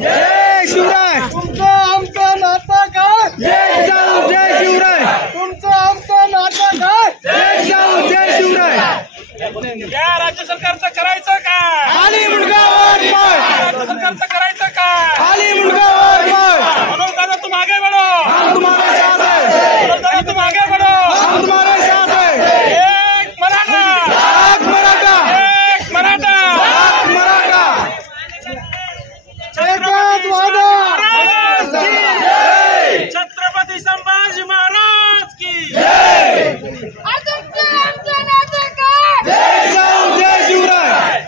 जय शिवराय. तुमचं आमचं नातं काय? जय जाऊ जय शिवराय. तुमचं आमचं नातं काय? जय जाऊ जय शिवराय. या राज्य सरकारचं करायचं काय? खाली मुंडका वर पाय. राज्य सरकारचं करायचं काय? खाली मुंडका वर पाय. मनोज दादा तुम आगे बढ़ो. हम तुम्हारे साथ हैं. मनोज दादा तुम आगे बढ़ो. हम तुम्हारे साथ हैं. एक मराठा. लाख मराठा. एक मराठा. लाख मराठा. एकच वादा. जय. छत्रपती संभाजी महाराज की जय. जय जाऊ जय शिवराय.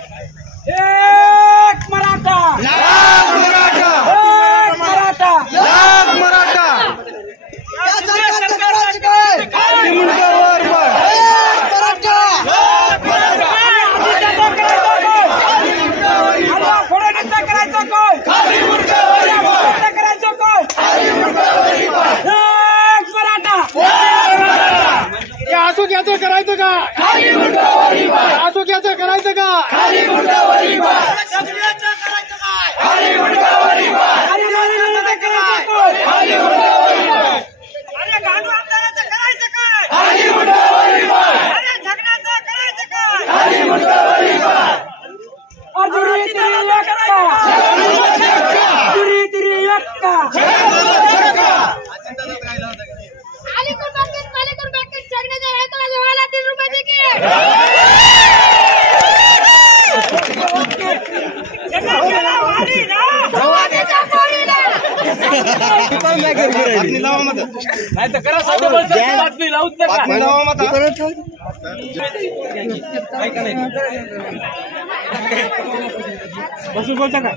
एक मराठा. लाख मराठा. एक मराठा. लाख मराठा. या सरकारचं करायचं काय? खाली मुंडका वर पाय. एक मराठा. करायचं काय? खाली मुंडका वर पाय. करायचं काय? खाली मुंडका वर पाय. एक मराठा. या असोक्याचं करायचं का? खाली मुंडका वर पाय. असोक्याचं करायचं का? खाली मुंडका वर पाय. सगळ्यांचं करायचं काय? खाली मुंडका वर पाय. खाली करायचं काय? खाली मुंडका वर पाय. अरे गांडू आमदाराचं करायचं काय? खाली मुंडका वर पाय. अरे झगड्याचं करायचं काय? खाली मुंडका वर पाय. तुरी तुरी यक्का. नाही तर करा साधं बातमी लावूच नका. बसून बोलता का?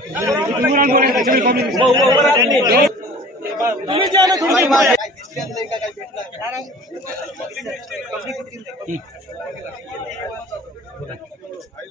तुम्ही द्या ना थोडी.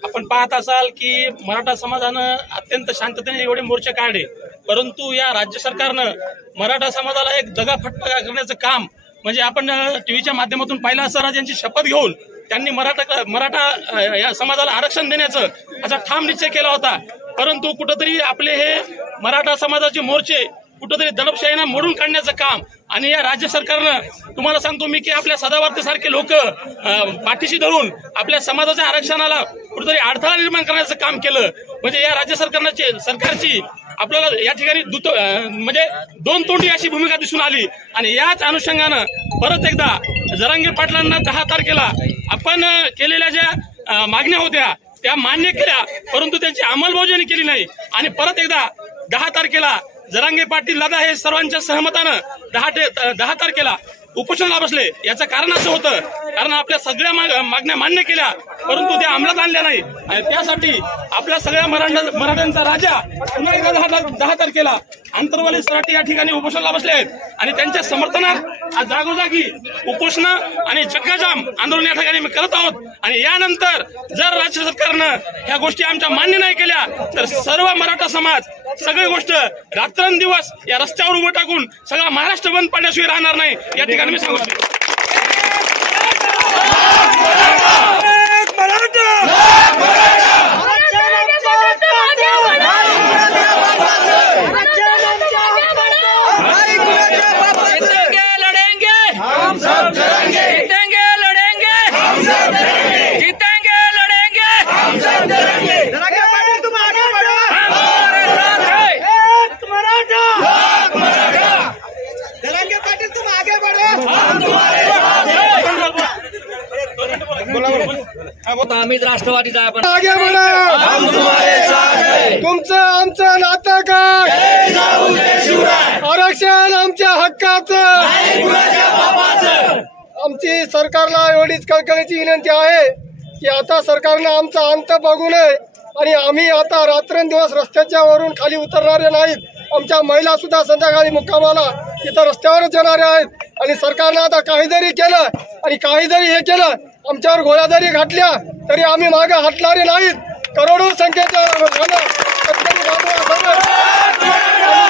आपण पाहत असाल की मराठा समाजानं अत्यंत शांततेने एवढे मोर्चे काढले, परंतु या राज्य सरकारनं मराठा समाजाला एक दगाफटका करण्याचं काम म्हणजे आपण टीव्हीच्या माध्यमातून पाहिलं असं यांची शपथ घेऊन त्यांनी मराठा या समाजाला आरक्षण देण्याचं असा ठाम निश्चय केला होता. परंतु कुठंतरी आपले हे मराठा समाजाचे मोर्चे कुठंतरी दडपशाहीनं मोडून काढण्याचं काम आणि या राज्य सरकारनं तुम्हाला सांगतो मी की आपल्या सदावर्ते सारखे लोक पाठीशी धरून आपल्या समाजाच्या आरक्षणाला कुठेतरी अडथळा निर्माण करण्याचं काम केलं. म्हणजे या राज्य सरकारची आपल्याला या ठिकाणी म्हणजे दोन तोंडी अशी भूमिका दिसून आली. आणि याच अनुषंगानं परत एकदा जरांगे पाटलांना 10 तारखेला आपण केलेल्या ज्या मागण्या होत्या त्या मान्य केल्या, परंतु त्यांची अंमलबजावणी केली नाही. आणि परत एकदा 10 तारखेला जरांगे पाटील दादा हे सर्वांच्या सहमतानं 10 तारखेला उपोषणाला बसले. याचं कारण असं होतं कारण आपल्या सगळ्या मागण्या मान्य केल्या परंतु त्या अंमलात आणल्या नाही. आणि त्यासाठी आपल्या सगळ्या मराठ्यांचा राजा पुन्हा एकदा 10 तारखेला आंतरवाली सराटी या ठिकाणी उपोषणाला बसले आहेत. आणि त्यांच्या समर्थनात आज जागोजागी उपोषण आणि चक्काजाम आंदोलन या ठिकाणी करत आहोत. आणि यानंतर जर राज्य सरकारनं ह्या गोष्टी आमच्या मान्य नाही केल्या तर सर्व मराठा समाज सगळी गोष्ट रात्रंदिवस या रस्त्यावर उभं टाकून सगळा महाराष्ट्र बंद पडण्याशिवाय राहणार नाही या ठिकाणी मी सांगतो. आम्ही राष्ट्रवादीचा आपण आगे बढ़ो. तुमचं आमचं नातं काय? आरक्षण आमच्या हक्काचं. आमची सरकारला एवढीच कळकळीची विनंती आहे की आता सरकारनं आमचा अंत बघू नये आणि आम्ही आता रात्रंदिवस रस्त्याच्या वरून खाली उतरणारे नाहीत. आमच्या महिला सुद्धा संध्याकाळी मुक्कामाला इथं रस्त्यावरच येणारे आहेत. आणि सरकारनं आता काही जरी केलं आणि काही जरी हे केलं आमच्यावर गोळ्या जरी घातल्या तरी आम्ही मागे हटणारे नाहीत. करोडो संख्येच्या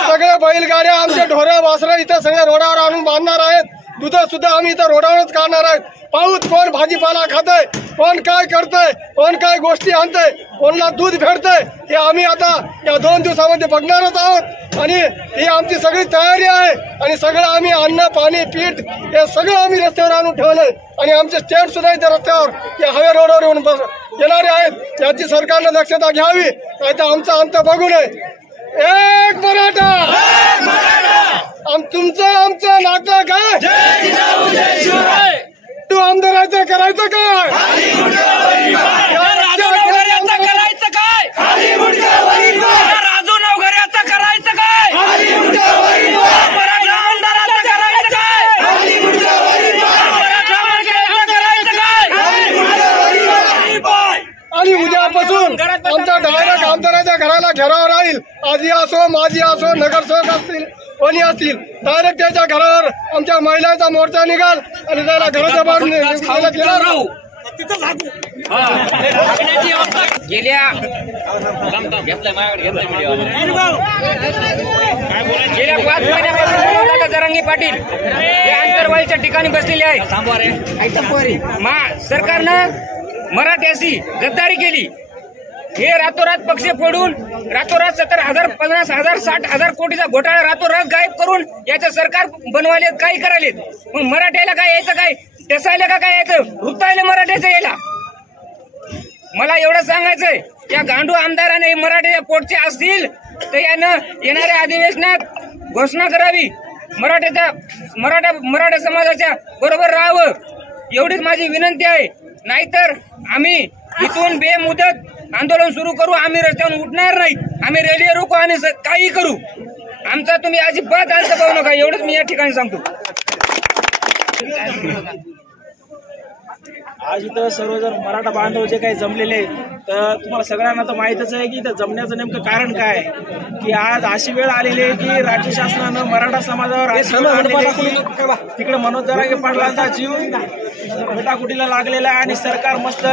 सगळे बैलगाड्या आमचे ढोरं वासरं इथं सगळे रोडावर आणून बांधणार आहेत. दूध सुद्धा आम्ही इथं रोडावरच काढणार आहेत. पाऊस कोण भाजीपाला खातंय कोण काय करतंय, कोण काय गोष्टी आणतंय, कोणाला दूध भेटतंय, हे आम्ही आता या 2 दिवसामध्ये बघणारच आहोत. आणि ही आमची सगळी तयारी आहे आणि सगळं आम्ही अन्न पाणी पीठ हे सगळं आम्ही रस्त्यावर आणून ठेवलंय. आणि आमचे स्टँड सुद्धा इथे रस्त्यावर या हायवे रोडवर येणारे आहेत. याची सरकारनं दक्षता घ्यावी, नाही तर आमचा अंत बघू नये. एक मराठा, तुमचं आमचं नातं काय, तू आमदाराचं करायचं काय, करायचं काय, राजू नवघऱ्याचं करायचं काय, मराठा आमदाराचं करायचं काय, मराठा मंत्र्याचं करायचं काय. आणि उद्यापासून आमच्या डायरेक्ट आमदाराच्या घराला घेराव राहील. आजी असो, माजी असो, नगरसेवक असतील, कोणी असतील, डायरेक्ट त्याच्या घरावर आमच्या महिलांचा मोर्चा निघाल आणि त्याला घराच्या बाहेर गेल्या 5 महिन्यापासून जरांगी पाटील हे आंतरवालीच्या ठिकाणी बसलेले आहे. सरकारनं मराठ्याशी गद्दारी केली. हे रातोरात पक्ष फोडून रातोरात 70,000, 50,000, 60,000 कोटीचा घोटाळा रातोरात गायब करून याचं सरकार बनवायलेत, काही करायलेत. मग मराठ्याला काय यायचं, काय टेसायला का काय यायचं, रुतायला मराठ्याचं यायला. मला एवढं सांगायचंय, या गांडू आमदाराने मराठ्याच्या पोटचे असतील तर यानं येणाऱ्या अधिवेशनात घोषणा करावी, मराठा समाजाच्या बरोबर राहावं, एवढीच माझी विनंती आहे. नाहीतर आम्ही इथून बेमुदत आंदोलन सुरू करू. आम्ही रस्त्यावर उठणार नाही, आम्ही रेल्वे रोखू, आम्ही काही करू. आमचा तुम्ही अजिबात अर्थ पाहू नका, एवढंच मी या ठिकाणी सांगतो. आज इथं सर्व जर मराठा बांधव जे काही जमलेले तर तुम्हाला सगळ्यांना तर माहितच आहे की इथं जमण्याचं नेमकं कारण काय, की आज अशी वेळ आलेली आहे की राज्य शासनानं मराठा समाजावर तिकडे मनोज जरांगे पाटलांचा जीव बेटाकुटीला लागलेला आहे आणि सरकार मस्त